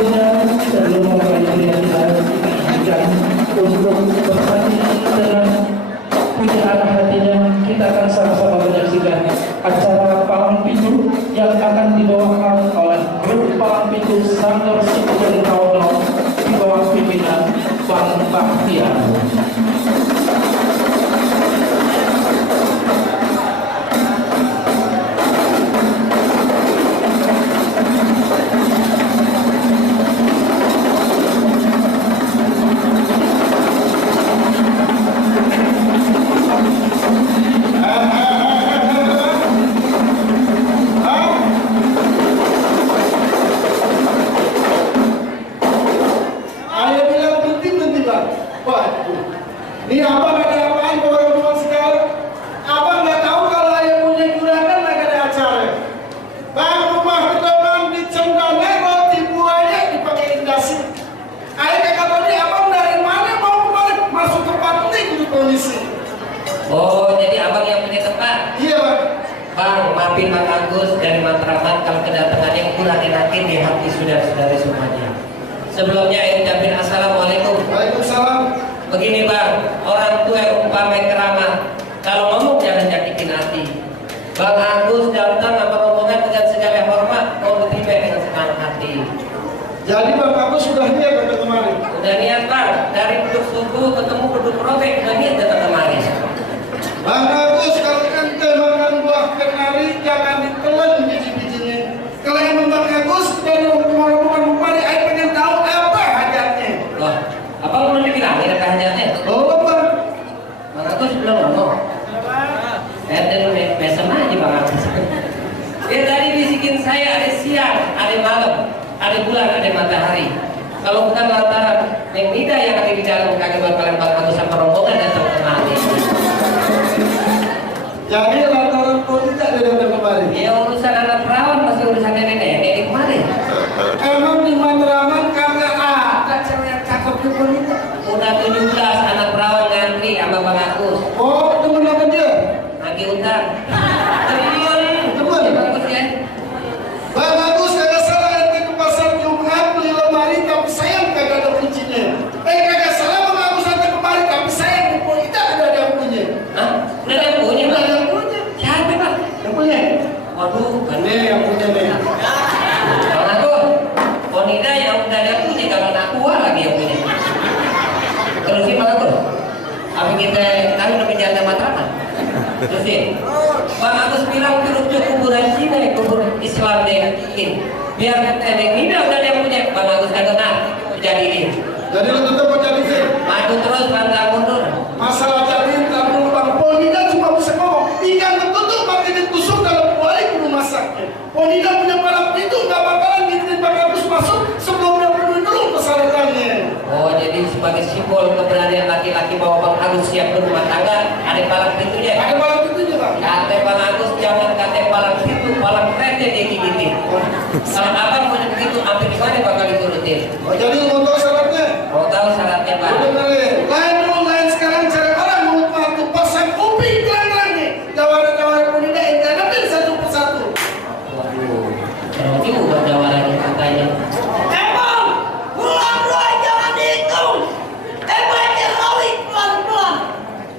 Selanjutnya sebelum memulai kita untuk bersatu dengan pujaan hatinya, kita akan sama-sama menyaksikan acara palang pintu yang akan dibawakan oleh grup palang pintu Sanggar Suku Kauno di bawah pimpinan Bang Bahtiar. Ini abang ada apaan bawa sekarang? Abang nggak tahu kalau ayah punya juragan lagi ada acara. Bang, rumah kedepan di Cendana roti buahnya dipakai indasi. Ayah kagak tahu nih abang dari mana mau kemarin masuk tempat ini di polisi. Oh, jadi abang yang punya tempat? Iya bang. Bang, maafin Bang Agus dari Matraman kalau kedatangan yang kurang enakin di hati saudara-saudara semuanya. Sebelumnya saya ucapin assalamualaikum. Waalaikumsalam. Begini bang, orang tua umpamai keramat, kalau ngomong jangan nyakitin hati. Bang Agus datang sama rombongan dengan segala hormat, mau diterima dengan senang hati. Jadi bang Agus sudah niat datang kemarin. Udah niat bang, dari duduk subuh ketemu duduk robek, udah niat datang kemari. Bang Agus, kalau ente makan buah kenari jangan ditelan biji-bijinya. Kalau emang Bang Agus dari rombongan kemarin, ayah pengen tahu apa hajatnya. Loh, abang belum dibilangin apa hajatnya? Oh bang. Bang Agus belum ngomong. Dan biasa aja Bang Agus. Dia tadi bisikin saya ada siang, ada malam, ada bulan, ada matahari. Kalau bukan lantaran yang Nida yang ada di dalam kagak bakalan Bang Agus sama rombongan datang kemari. Jadi lantaran kau tidak ada datang kemarin. Ya urusan anak perawan masih urusan nenek-nenek di kemarin. Emang di Matraman kagak ada cewek yang cakep di wanita. Udah 17 anak perawan ngantri sama Bang Agus. Oh, temen apa dia? Lagi utang. Temen. Bagus ya. Bang Agus kagak salah ente ke pasar Jumat beli lemari tapi sayang kagak ada kuncinya. Kagak salah Bang Agus ente kemarin tapi sayang di wanita ada yang punya. Hah? Udah ada yang punya Ada Bang? yang punya. Siapa Bang? Yang punya. Waduh, kan Ini yang punya nih. Bang Agus. Ponida yang udah ada punya kalau nak tua lagi yang punya. Terusin Bang Agus. Apa kita tahu lebih janda Matraman? Terusin. Bang Agus bilang turup kuburan Cina, kubur Islam deh. Biar kata yang Nida udah ada yang punya. Bang Agus kagak nak jadi ini. Jadi lu tetap mau jadi sih. Maju terus pantang mundur. Masalah jadi tak perlu Bang Ponida cuma bisa ngomong. Ikan tertutup makin ditusuk dalam kuali kudu masaknya. Ponida punya palang pintu nggak bakalan ngizinin Bang Agus masuk sebelum dia penuhi dulu persyaratannya. Oh, jadi sebagai simbol keberanian laki-laki bahwa Bang Agus siap berumah tangga, ada palang pintunya. Ada palang pintunya Bang. Kata Bang Agus jangan kata palang pintu, palang kereta dia gigitin. Kalau abang punya begitu, hampir di mana bakal diturutin? Oh, jadi lu mau tahu syaratnya? Mau tahu syaratnya Bang? Udah dengerin. Lain dulu lain sekarang cara orang mau waktu pasang kuping terang-terangnya. Jawara-jawara Ponida internetin satu persatu. Waduh, seru juga jawabannya katanya. Emang bulan doa jangan dihitung. Baca kali pelan-pelan.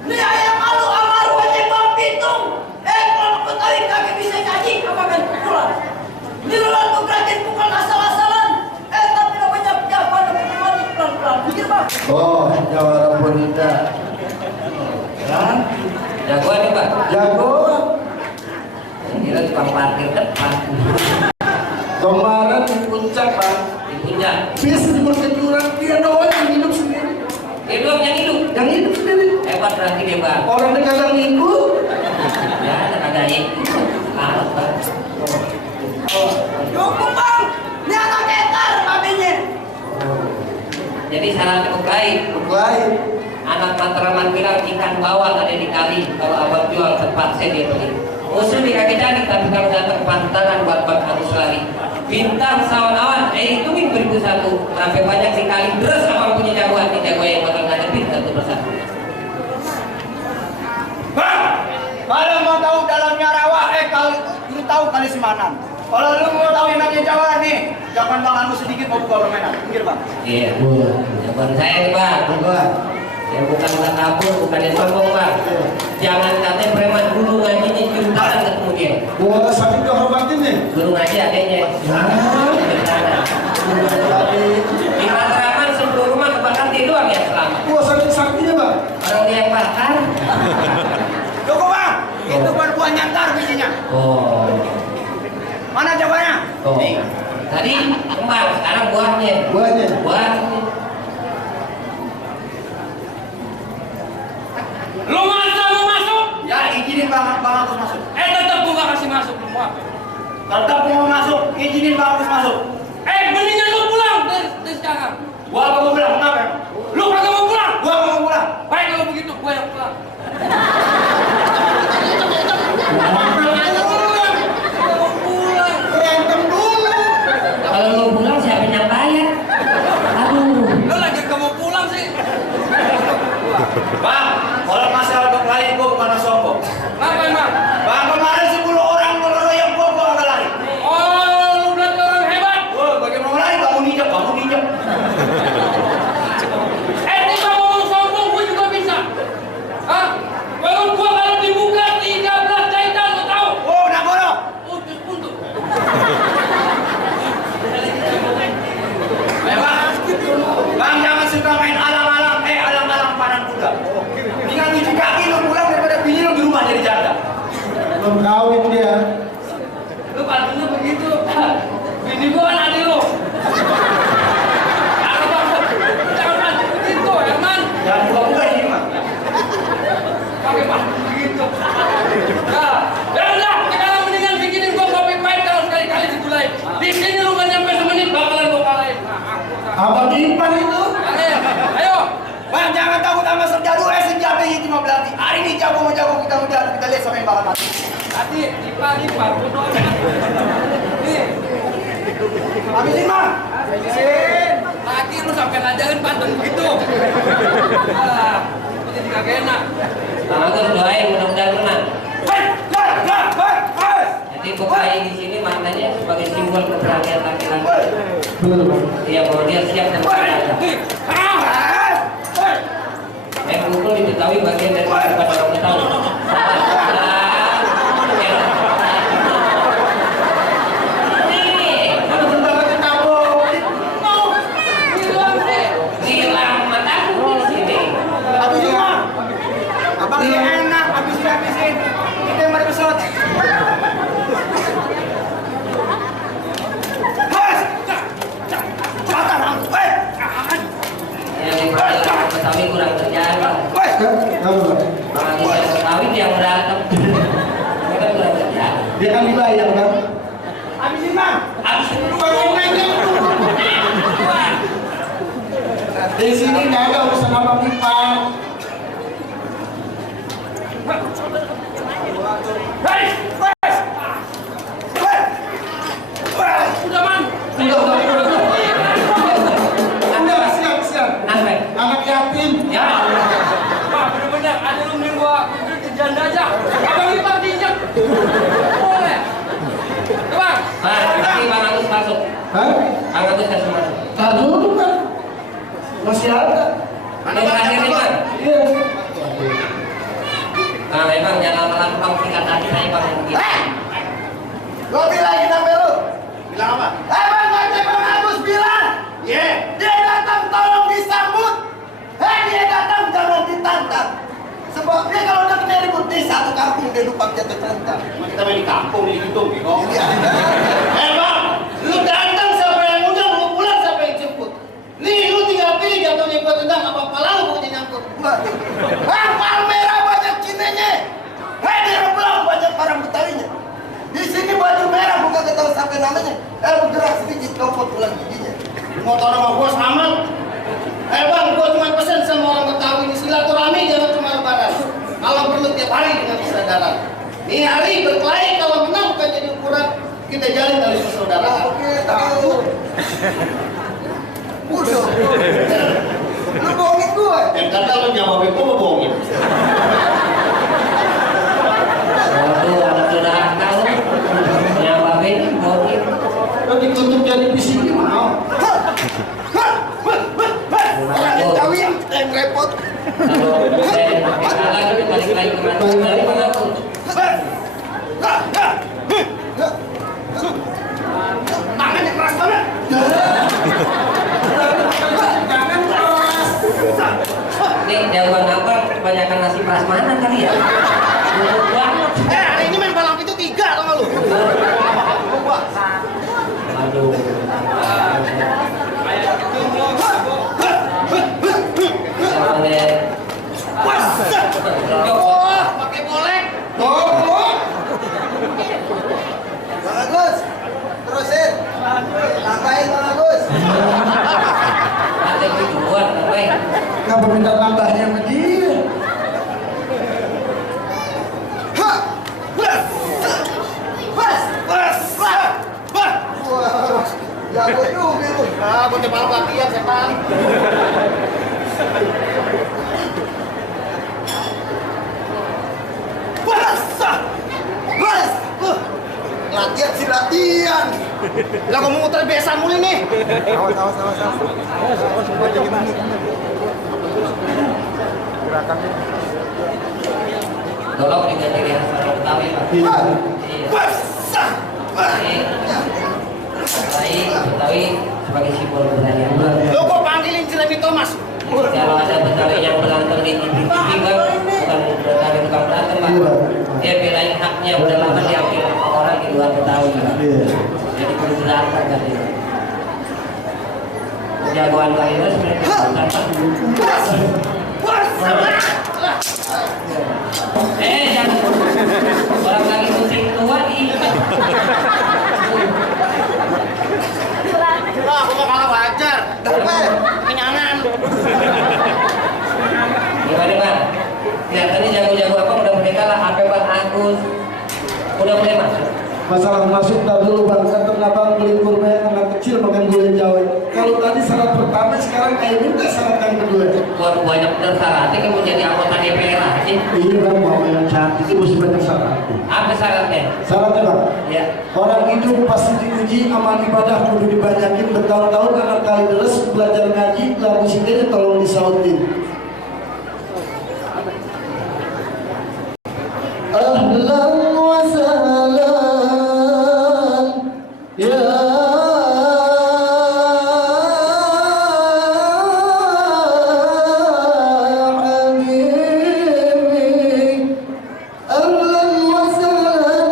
Ini ayam malu amaru aja bang pitung. Kalau ketahui kagak bisa nyanyi apa kan pulang. Ini luar bukan bukan asal-asalan. Tapi namanya jawaban pelan-pelan. Mikir bang. Oh, jawara Ponida. Kan? Jagoan nih Pak. Jagoan. Kira tukang parkir depan. Kemarin di puncak Bang. Di puncak. Bis di perkejuran dia doang yang hidup sendiri. Dia doang yang hidup. Yang hidup sendiri. Hebat berarti dia Bang. Orang dia kagak ngikut. Ya, ada ikut. Parah Bang. Cukup bang. Ini anak etar babinya. Jadi syaratnya baik. Lain. Anak Matraman bilang ikan bawal ada di kali. Kalau abang jual terpaksa dia beli. Musuh di kaki jadi, tapi kalau datang pantangan buat Bang Agus lari. Bintang sawan-awan, hitungin 1001. Sampai banyak dikali terus abang punya jagoan. Ini jagoan yang bakal ngadepin satu persatu. Bang, kalau mau tahu dalamnya rawa, kali lu tahu kali Semanan. Kalau lu mau tahu yang namanya Jawa nih, jangan tanganmu sedikit mau buka permainan. Pinggir bang. Iya, bukan saya nih bang. Ya bukan kabur, bukan yang sombong bang. Jangan katanya preman dulu ngajinya cium tangan ketemu dia. Gua sakit kehormatin nih. Guru ngaji adanya. Di Matraman sebelum rumah kebakar dia doang ya selamat. Gua sakit-sakitnya bang. Orang dia yang bakar. Cukup bang. Itu baru buah nyantar bijinya. Oh. Mana Jawanya? Oh. Tadi kembang, sekarang buahnya. Buahnya. Buahnya. Lu masa mau masuk? Ya izinin bang harus masuk. Tetap gua gak kasih masuk lu mau apa? Tetap mau masuk, izinin bang harus masuk. Mendingan lu pulang dari sekarang. Gua gak mau pulang, kenapa? Lu kagak mau pulang? Gua gak mau pulang. Baik kalau begitu gua yang pulang. Berantem dulu. Kalau lu pulang siapa yang bayar? Aduh. Lu lagi gak mau pulang sih? Bang, kalau masalah berkelahi gua bukan sombong. Kenapa emang? Bang, kemarin 10 orang ngeroyok gua agak lari. Oh, lu berarti orang hebat. Wah, bagaimana lari? Kamu ninjak. Tiba ngomong sombong gua juga bisa. Hah? Kalau gua kalau dibuka 13 jahitan lu tahu? Oh, nak bodoh. Putus untuk. Bang, jangan suka main alang-alang panan kuda. Tinggal cuci kaki lu pulang daripada bini lu di rumah jadi janda. Belum kawin dia. Lu patutnya begitu. Bini gua kan adik lu. Jangan begitu, Herman. Jangan buka-buka ini, Bang. Pakai pantun begitu. Nah, udah, sekarang mendingan bikinin gua kopi pahit kalau sekali-kali digulai. Di sini lu nggak nyampe semenit bakalan gua kalahin. Abang Ipan itu. Ayo. Bang, jangan takut sama serjadu, senjata ini cuma berarti. Hari ini jago kita lihat sama yang bakal mati. Tadi pagi baru doang. Nih, Habisin, Bang. habisin. Lagi lu sampai ngajarin pantun begitu. Lu jadi kagak enak. Mama tuh doain mudah-mudahan menang. Hei. Jadi bukai di sini maknanya sebagai simbol keberanian laki-laki. Betul bang. Dia bahwa dia siap dan berani. Pukul diketahui bagian dari kehidupan orang Betawi. Hilang mataku di sini. Habisin, Bang. Abang ini enak, habisin. Kita yang mari pesawat. Yang dipanggil Betawi kurang kerjaan. Kamu bang. Orang yang Betawi dia berantem. Kita kurang kerjaan. Dia kan dibayar kan. Habisin, Bang. Habisin dulu. Di sini nggak ada urusan Abang Ipan. Udah man. Udah siap. Apa? Anak yatim. Ya. Wah, bener-bener ada lu mending gua ke janda aja. Abang Ipang diinjak. Boleh. Coba. Nanti Bang Agus masuk. Hah? Bang Agus kasih masuk. Tak dulu kan. Masih ada. Mana terakhir nih Bang? Iya. Nah, memang jangan melampau tingkat hati saya Bang yang begitu. Gua bilang kita belu. Bilang apa? Bang, ngajak Bang Agus bilang. Dia datang tolong disambut. Dia datang jangan ditantang. Sebab dia kalau udah kena ribut di satu kampung dia lupa jatuh terentang. Kita main di kampung di gitu. Bang, lu datang siapa yang undang, lu pulang siapa yang jemput. Nih lu tinggal pilih jatuhnya gua tendang apa lalu gua nyangkut. Bang, Palmera banyak cinenya. Dia pulang banyak orang Betawinya. Di sini baju merah bukan ketahui sampai namanya. Bergerak sedikit copot pulang giginya. Mau tahu nama gua sama? Bang, gua cuma pesan sama orang Betawi ini silaturahmi jangan cuma lebaran. Kalau perlu tiap hari dengan persaudaraan. Ini hari berkelahi kalau menang bukan jadi ukuran kita jalin dari persaudaraan. Oke, tahu. Udah. Lu bohongin gua. Yang kata lu jawabin gua mau bohongin. Waduh, anak sudah tahu. Yang babin, bohongin. untuk jadi bisik mau. Kawin yang repot. Kalau saya kalah itu balik lagi kemana? Dari Bang Agus. Tangannya keras banget. Nih jawaban apa? Kebanyakan nasi prasmanan kali ya? Buruk banget. Hari ini main balap itu 3 tau gak lu? Aduh. Pakai bolek. Bang Agus, terusin. Tambahin Bang Agus. Ada tujuan apa? Kenapa minta tambahnya sama dia? Jago juga lu. Ah, bocah balap latihan setan. Latihan sih latihan. Lah kamu muter besan mulu nih. Awas. Gerakannya. Tolong diganti dengan suara Betawi, Pak. Iya. Betawi sebagai simbol keberanian. Lo kok panggilin Jeremy Thomas? Kalau ada Betawi yang berantem di TV, Bang, bukan Betawi tukang berantem, Pak. Dia belain haknya udah lama diambil sama orang di luar Betawi, Pak. Jadi perlu berantem kan dia. Jagoan Pak Ino sebenarnya jangan orang lagi musim tua nih. Wah, aku mau kalah wajar. Kenyangan. Gimana Bang? Kelihatannya jago-jago apa udah mulai kalah. Apa Bang Agus udah mulai masuk? Masalah masuk tak dulu bang, kan ternyata beli kurma yang anak kecil makan gulai jawa. Kalau tadi syarat pertama, sekarang kayak minta syarat yang kedua. Waduh banyak bener syaratnya kamu jadi anggota DPR aja. Iya bang, mau yang cantik itu mesti banyak syarat. Apa syaratnya? Syaratnya bang, Ya. orang hidup pasti diuji amal ibadah kudu dibanyakin bertahun-tahun karena kali terus belajar ngaji, lalu sini tolong disautin. Ahlan wa sahlan ya habibi, ahlan wa sahlan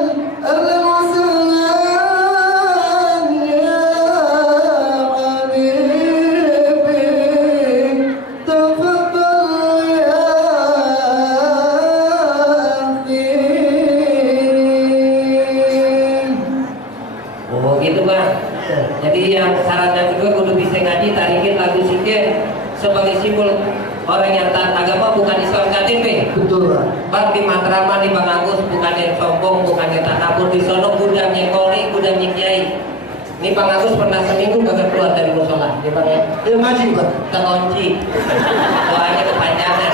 ya habibi, tafaddal ya Oh gitu Bang. Jadi yang syaratnya kedua kudu bisa ngaji, tarikin lagu sikir sebagai simbol orang yang taat agama bukan Islam KTP. betul bang. Bang di Matraman di Bang Agus bukan yang sombong, bukan yang takabur, di sono gudangnya koli, gudangnya kiai. Ini Bang Agus pernah seminggu kagak keluar dari musola, ya Bang ya. Ngaji bang, Terkunci. Doanya kepanjangan.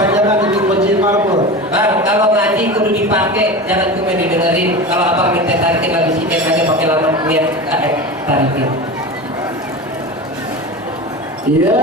panjangan itu kunci marbol. Bang, kalau ngaji kudu dipakai, jangan cuma didengerin. Kalau apa minta tarikin lagu sikir aja pakai lama lihat tarikin. Ya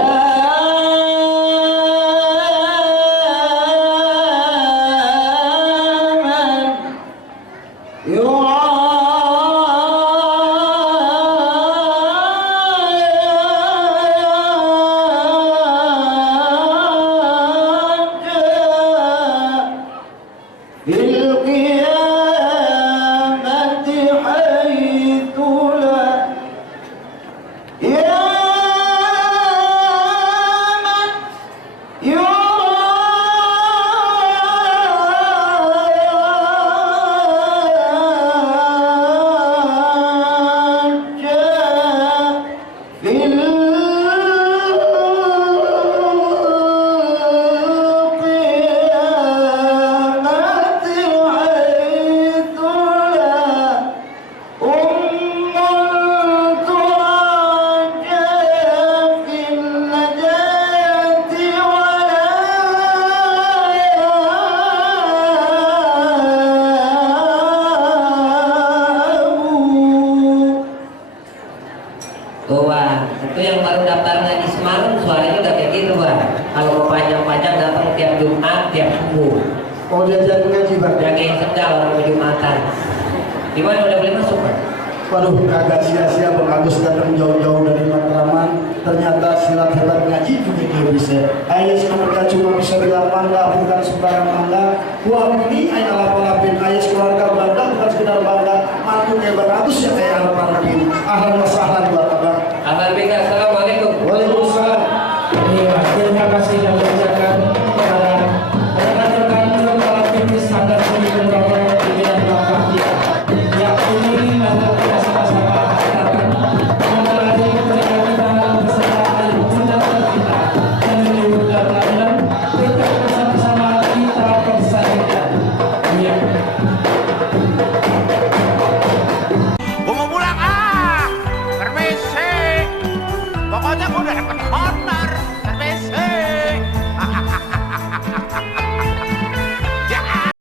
kalau daftar ngaji semalam suaranya udah kayak gitu bang. Kalau mau panjang-panjang datang tiap Jumat, tiap subuh. Mau diajar ngaji bang? Jagain sendal orang mau Jumatan. Gimana udah boleh masuk bang? Waduh, kagak sia-sia Bang Agus datang jauh-jauh dari Matraman. Ternyata silat hebat ngaji juga dia bisa. Ayah sekeluarga cuma bisa bilang bangga, bukan sembarang bangga. Wah ini ayah lapor-lapin, ayah keluarga bangga, bukan sekedar bangga. Mantu kayak Bang Agus ya kayak lapor-lapin. Ahlan wa sahlan buat abang. Alhamdulillah, assalamualaikum. Waalaikumsalam. Iya, terima kasih yang ucapkan kepada rekan-rekan kepala tim standar pendidikan Bapak pimpinan Bapak kita. Yang ini mari kita sama-sama katakan mempelajari pendidikan kita beserta alim bunda kita menuju ke pelajaran kita bersama-sama kita persatukan. Iya. Gua mau pulang permisi. Pokoknya gua udah dapat